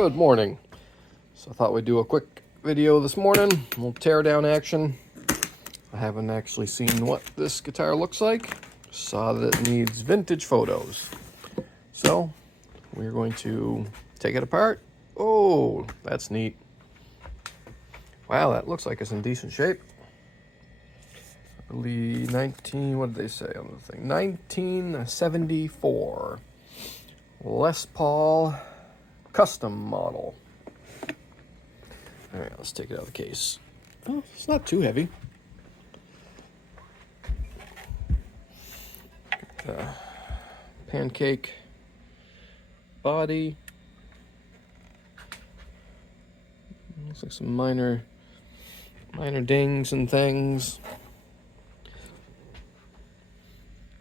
Good morning. So I thought we'd do a quick video this morning, a little teardown action. I haven't actually seen what this guitar looks like. Saw that it needs vintage photos. So we're going to take it apart. Oh, that's neat. Wow, that looks like it's in decent shape. I believe what did they say on the thing? 1974 Les Paul custom model. All right, let's take it out of the case. Oh, it's not too heavy. Pancake body. Looks like some minor dings and things.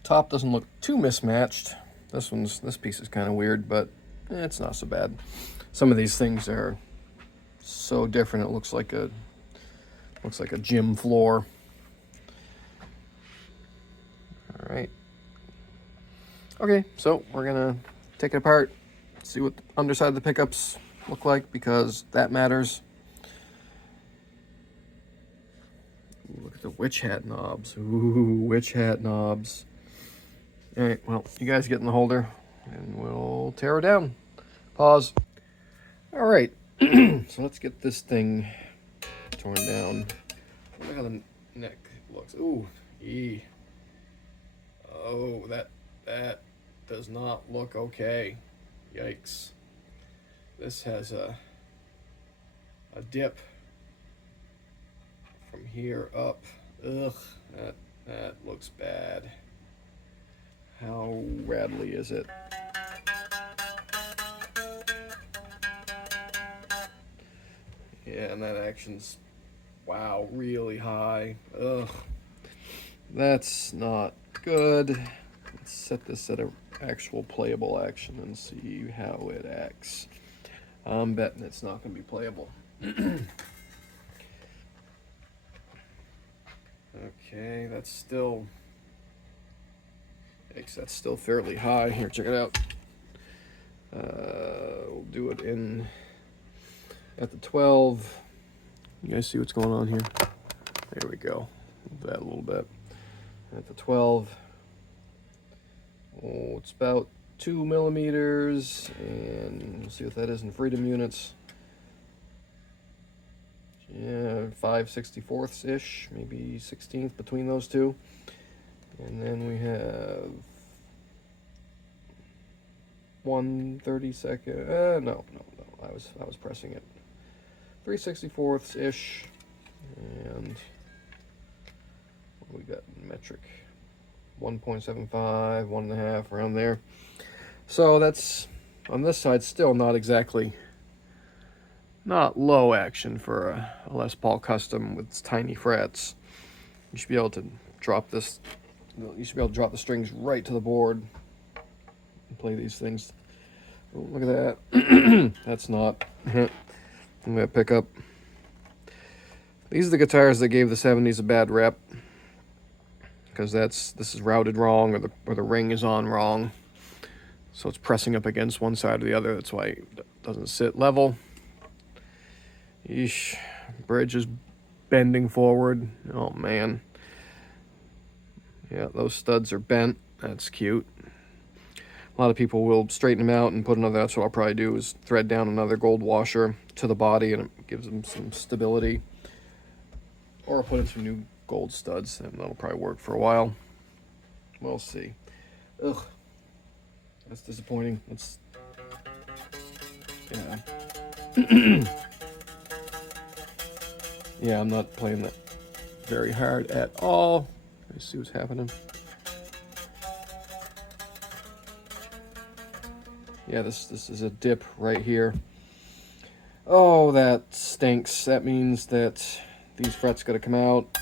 Top doesn't look too mismatched. This piece is kind of weird, but it's not so bad. Some of these things are so different. It looks like a gym floor. All right. Okay, so we're gonna take it apart, see what the underside of the pickups look like, because that matters. Ooh, look at the witch hat knobs. Ooh, witch hat knobs. All right, well, you guys get in the holder and we'll tear her down. Pause. All right, so let's get this thing torn down. Look how the neck looks. Ooh, ee. Oh, that does not look okay. Yikes. This has a dip from here up. Ugh, that looks bad. How rattly is it? Yeah, and that action's, wow, really high. Ugh, that's not good. Let's set this at an actual playable action and see how it acts. I'm betting it's not going to be playable. Okay, that's still fairly high. Here, check it out. We'll do it at the 12. You guys see what's going on here? There we go. Move that a little bit. At the 12. Oh, it's about 2 millimeters, and we'll see what that is in freedom units. Yeah, 5/64 ish, maybe 16th between those two. And then we have 1/32. No. I was pressing it. 3/64 ish, and what we got in metric? 1.75, 1.5, around there. So that's on this side still not low action for a Les Paul custom with its tiny frets. You should be able to drop this. You should be able to drop the strings right to the board and play these things. Oh, look at that. That's not. I'm gonna pick up. These are the guitars that gave the 70s a bad rep, because this is routed wrong, or the ring is on wrong, so it's pressing up against one side or the other. That's why it doesn't sit level. Yeesh, bridge is bending forward. Oh man. Yeah, those studs are bent. That's cute. A lot of people will straighten them out and put another. That's what I'll probably do, is thread down another gold washer to the body, and it gives them some stability. Or I'll put in some new gold studs, and that'll probably work for a while. We'll see. Ugh, that's disappointing. Yeah. Yeah, I'm not playing that very hard at all. Let's see what's happening. Yeah, this is a dip right here. Oh, that stinks. That means that these frets got to come out,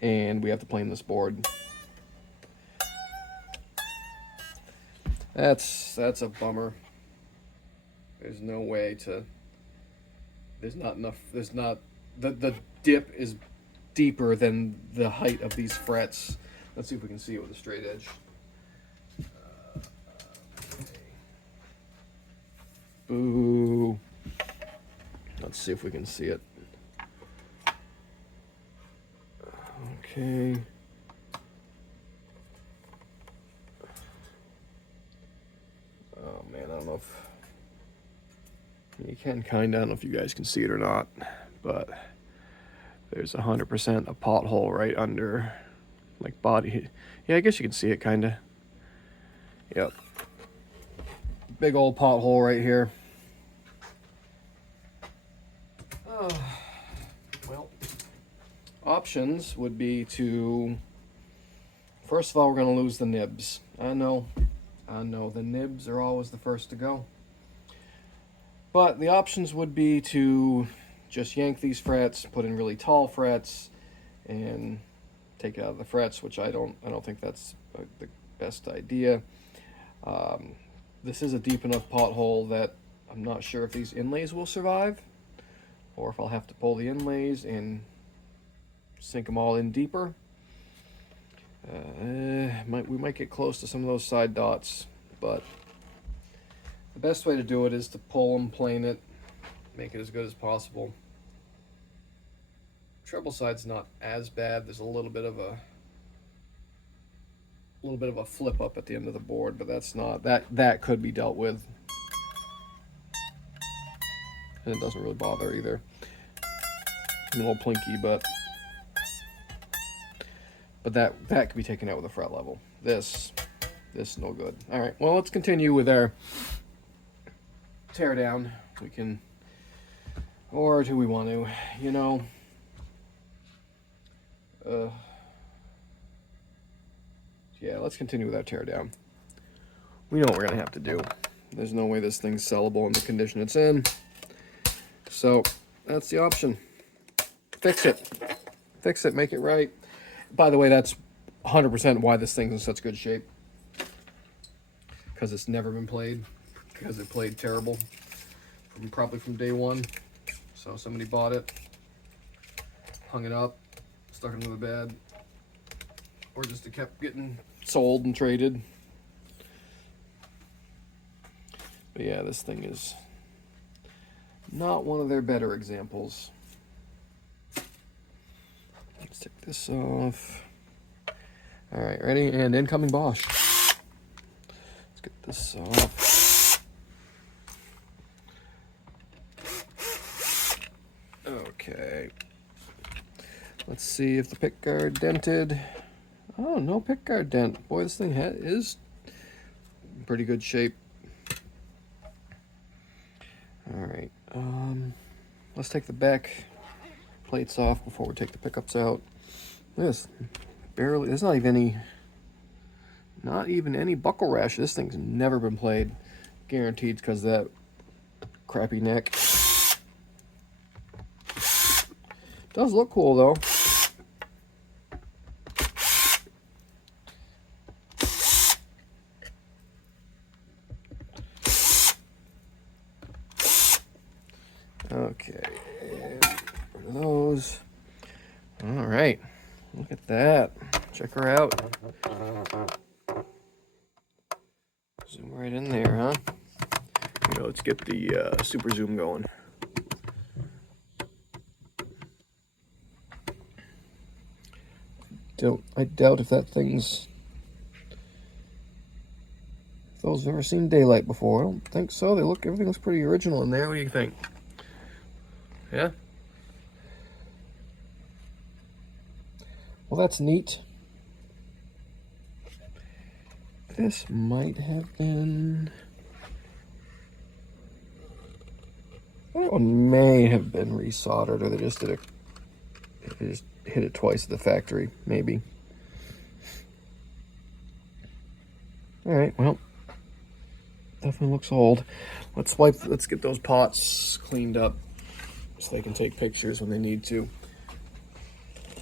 and we have to plane this board. That's a bummer. There's no way to. There's not enough. The dip is deeper than the height of these frets. Let's see if we can see it with a straight edge. Boo. Let's see if we can see it. Okay. Oh man, I don't know if you can kind of, I don't know if you guys can see it or not, but there's 100% a pothole right under, like, body. Yeah, I guess you can see it kind of. Yep. Big old pothole right here. Well, options would be to, first of all, we're going to lose the nibs. I know, the nibs are always the first to go. But the options would be to just yank these frets, put in really tall frets, and take it out of the frets, which I don't think that's the best idea. This is a deep enough pothole that I'm not sure if these inlays will survive, or if I'll have to pull the inlays and sink them all in deeper. We might get close to some of those side dots, but the best way to do it is to pull them, plane it, make it as good as possible. Treble side's not as bad. There's a little bit of a flip up at the end of the board, but that's not, that could be dealt with. And it doesn't really bother either. A little plinky, but that could be taken out with a fret level. This is no good. All right, well, let's continue with our tear down. We can, or do we want to, you know, yeah, let's continue with our tear down. We know what we're gonna have to do. There's no way this thing's sellable in the condition it's in. So that's the option. Fix it, make it right. By the way, that's 100% why this thing's in such good shape. Because it's never been played. Because it played terrible. Probably from day one. So somebody bought it, hung it up, stuck it under the bed, or just it kept getting sold and traded. But yeah, this thing is not one of their better examples. Let's take this off. All right, ready? And incoming Bosch. Let's get this off. Okay. Let's see if the pick guard dented. Oh, no pick guard dent. Boy, this thing is in pretty good shape. All right. Let's take the back plates off before we take the pickups out. This barely, there's not even any buckle rash. This thing's never been played. Guaranteed, because that crappy neck. Does look cool though. Okay, and one of those. All right, look at that. Check her out. Zoom right in there, huh? You know, let's get the super zoom going. I doubt if that thing's, if those have ever seen daylight before. I don't think so. Everything looks pretty original in there. What do you think? Yeah? Well, that's neat. This might have been, that one may have been resoldered, or they just hit it twice at the factory, maybe. All right, well, definitely looks old. Let's get those pots cleaned up so they can take pictures when they need to.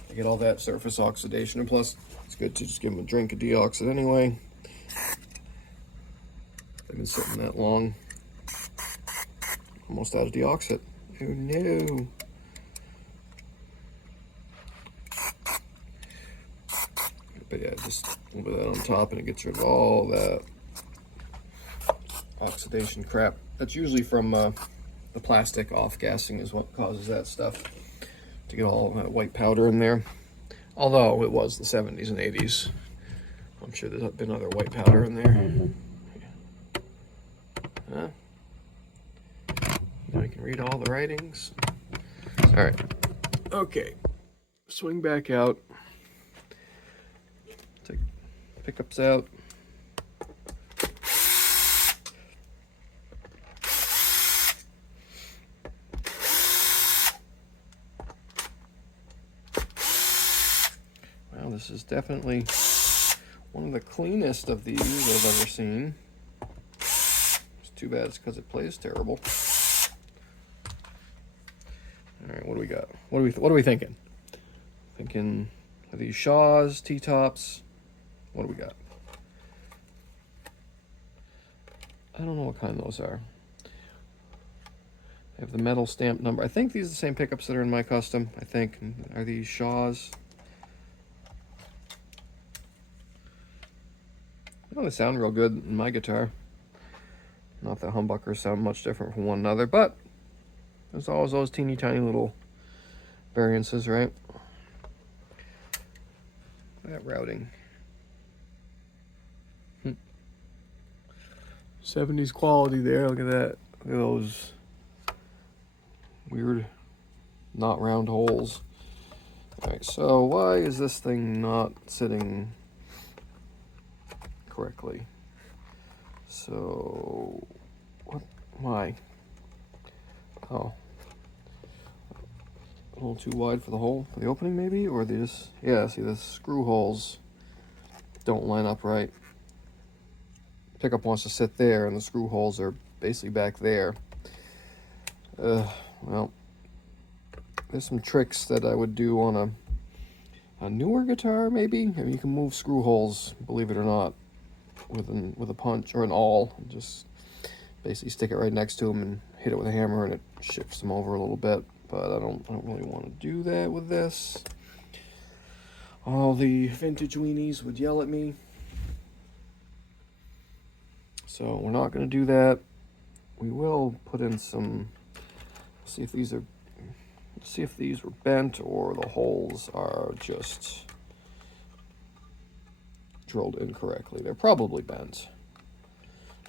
They get all that surface oxidation, and plus it's good to just give them a drink of deoxit anyway. They've been sitting that long. Almost out of deoxit. Oh no. But yeah, just a little bit of that on top and it gets rid of all that oxidation crap. That's usually from the plastic off-gassing is what causes that stuff to get all that white powder in there. Although it was the 70s and 80s. I'm sure there's been other white powder in there. Huh? Now I can read all the writings. All right. Okay. Swing back out. Take pickups out. Well, this is definitely one of the cleanest of these I've ever seen. It's too bad it's because it plays terrible. All right, what do we got? What are we thinking? Thinking, are these Shaws, T-tops? What do we got? I don't know what kind those are. They have the metal stamp number. I think these are the same pickups that are in my custom. I think. Are these Shaws? Oh, they sound real good in my guitar. Not that humbuckers sound much different from one another, but there's always those teeny tiny little variances, right? That routing. 70s quality there. Look at that. Look at those weird not round holes. All right, so why is this thing not sitting correctly? So, what? Why? Oh, a little too wide for the hole, for the opening maybe? Or they just, yeah, see the screw holes don't line up right. Pickup wants to sit there and the screw holes are basically back there. Well, there's some tricks that I would do on a newer guitar maybe. I mean, you can move screw holes, believe it or not, with a punch or an awl. Just basically stick it right next to them and hit it with a hammer and it shifts them over a little bit. But I don't really want to do that with this. All the vintage weenies would yell at me. So we're not going to do that. We will put in some, see if these were bent or the holes are just drilled incorrectly. They're probably bent,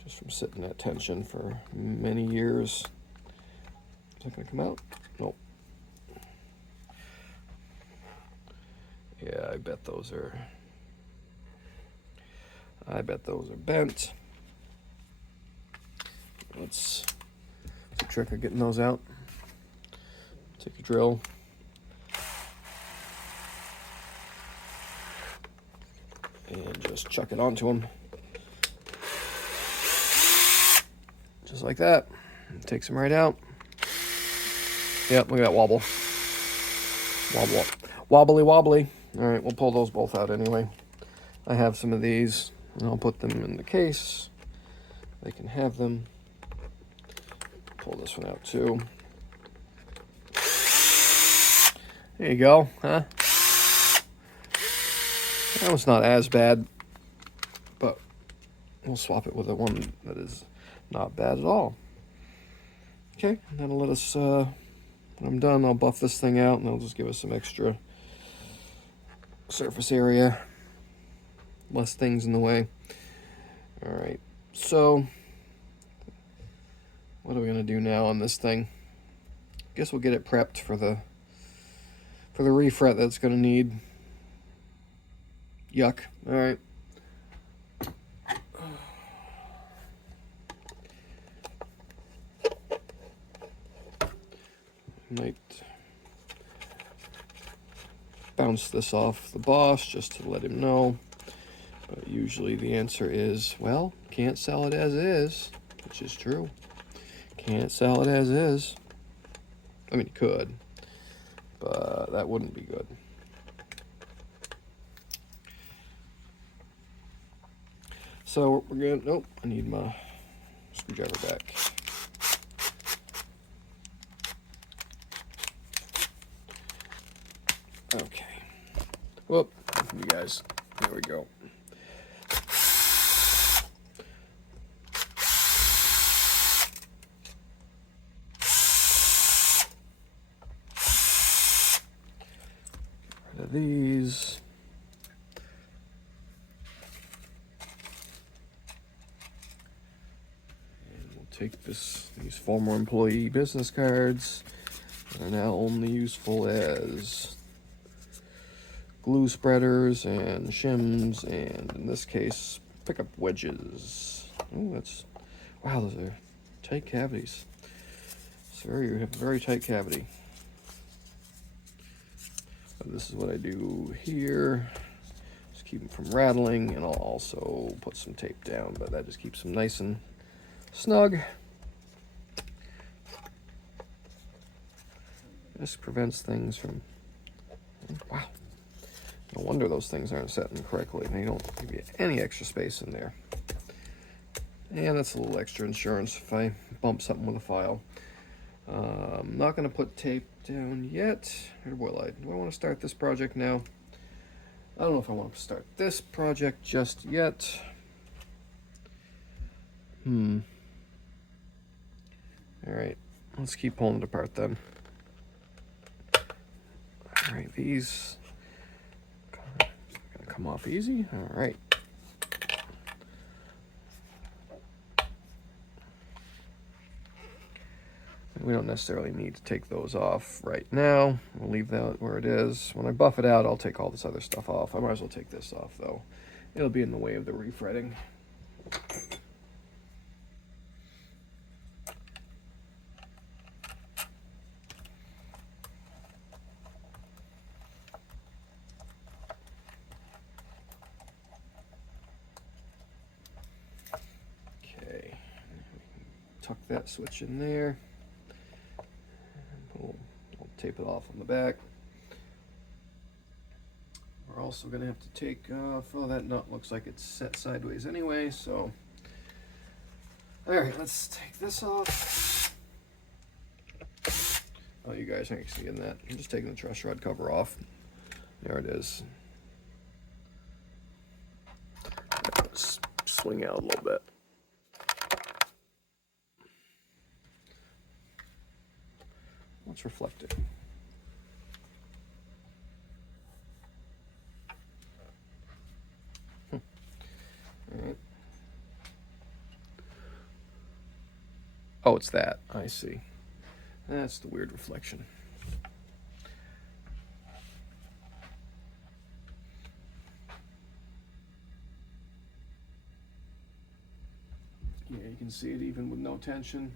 just from sitting at tension for many years. Is that going to come out? Nope. Yeah, I bet those are bent. That's a trick of getting those out. Take a drill. And just chuck it onto them. Just like that. It takes them right out. Yep, look at that wobble. Wobble. Wobbly wobbly. Alright, we'll pull those both out anyway. I have some of these, and I'll put them in the case. They can have them. Pull this one out too. There you go, huh? That one's not as bad, but we'll swap it with the one that is not bad at all. Okay, and that'll let us, when I'm done, I'll buff this thing out and I'll just give us some extra surface area, less things in the way. All right, so what are we gonna do now on this thing? Guess we'll get it prepped for the refret that's gonna need. Yuck. All right. Might bounce this off the boss just to let him know. But usually the answer is, well, can't sell it as is, which is true. Can't sell it as is. I mean, you could, but that wouldn't be good. So we're gonna, nope, I need my screwdriver back. Okay. Whoop, you guys, there we go. Rid of these. And we'll take these former employee business cards. Are now only useful as glue spreaders and shims, and in this case, pickup wedges. Oh, that's, wow, those are tight cavities. So you have a very tight cavity. But this is what I do here. Just keep them from rattling, and I'll also put some tape down, but that just keeps them nice and snug. This prevents things from, wow, no wonder those things aren't setting correctly. They don't give you any extra space in there. And that's a little extra insurance if I bump something with a file. I'm not going to put tape down yet. Or will I? Do I want to start this project now? I don't know if I want to start this project just yet. Alright, let's keep pulling it apart then. Alright, these are gonna come off easy. Alright. We don't necessarily need to take those off right now. We'll leave that where it is. When I buff it out, I'll take all this other stuff off. I might as well take this off though. It'll be in the way of the refretting. Okay, tuck that switch in there. We'll tape it off on the back. We're also going to have to take off, oh, that nut looks like it's set sideways anyway, so. Alright, let's take this off. Oh, you guys aren't seeing that. I'm just taking the truss rod cover off. There it is. Let's swing out a little bit. What's reflecting? All right. Oh, it's that. I see. That's the weird reflection. Yeah, you can see it even with no tension.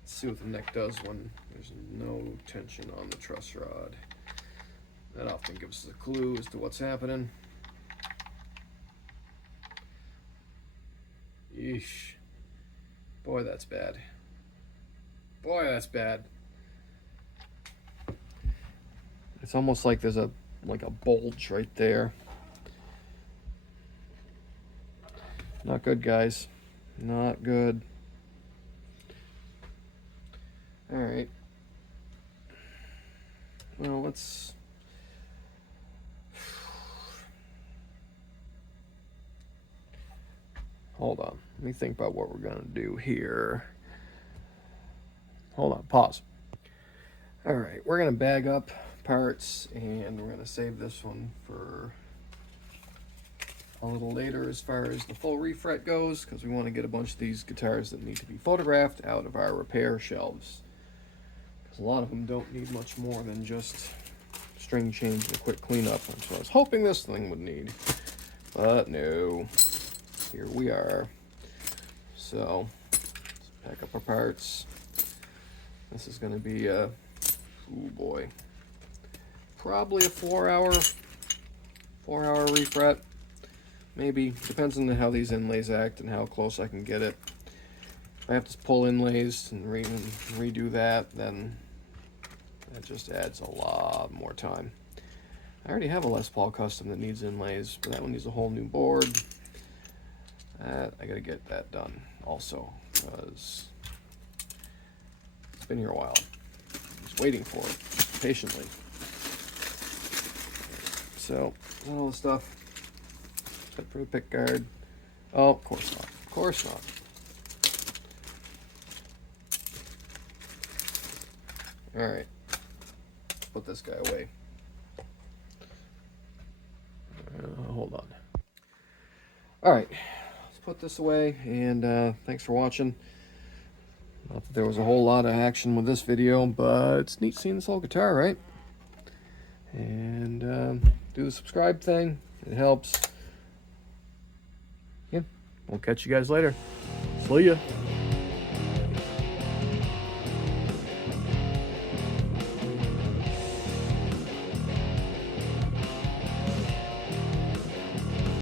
Let's see what the neck does when there's no tension on the truss rod. That often gives us a clue as to what's happening. Yeesh. Boy, that's bad. Boy, that's bad. It's almost like there's a bulge right there. Not good, guys. Not good. All right. Well, let's. Hold on. Let me think about what we're gonna do here. Hold on. Pause. All right. We're gonna bag up parts, and we're gonna save this one for a little later as far as the full refret goes, because we want to get a bunch of these guitars that need to be photographed out of our repair shelves. Because a lot of them don't need much more than just string change and a quick cleanup. So I was hoping this thing would need, but no. Here we are. So let's pack up our parts. This is going to be a, oh boy, probably a 4-hour refret. Maybe, depends on how these inlays act and how close I can get it. If I have to pull inlays and redo that, then that just adds a lot more time. I already have a Les Paul Custom that needs inlays, but that one needs a whole new board. I gotta get that done also, because it's been here a while. I'm just waiting for it, patiently. So, all the stuff. Except for the pick guard. Oh, of course not. Of course not. Alright. put this guy away. Hold on. All right, let's put this away, and thanks for watching. Not that there was a whole lot of action with this video, but it's neat seeing this whole guitar, right? And do the subscribe thing. It helps. Yeah, we'll catch you guys later. See ya.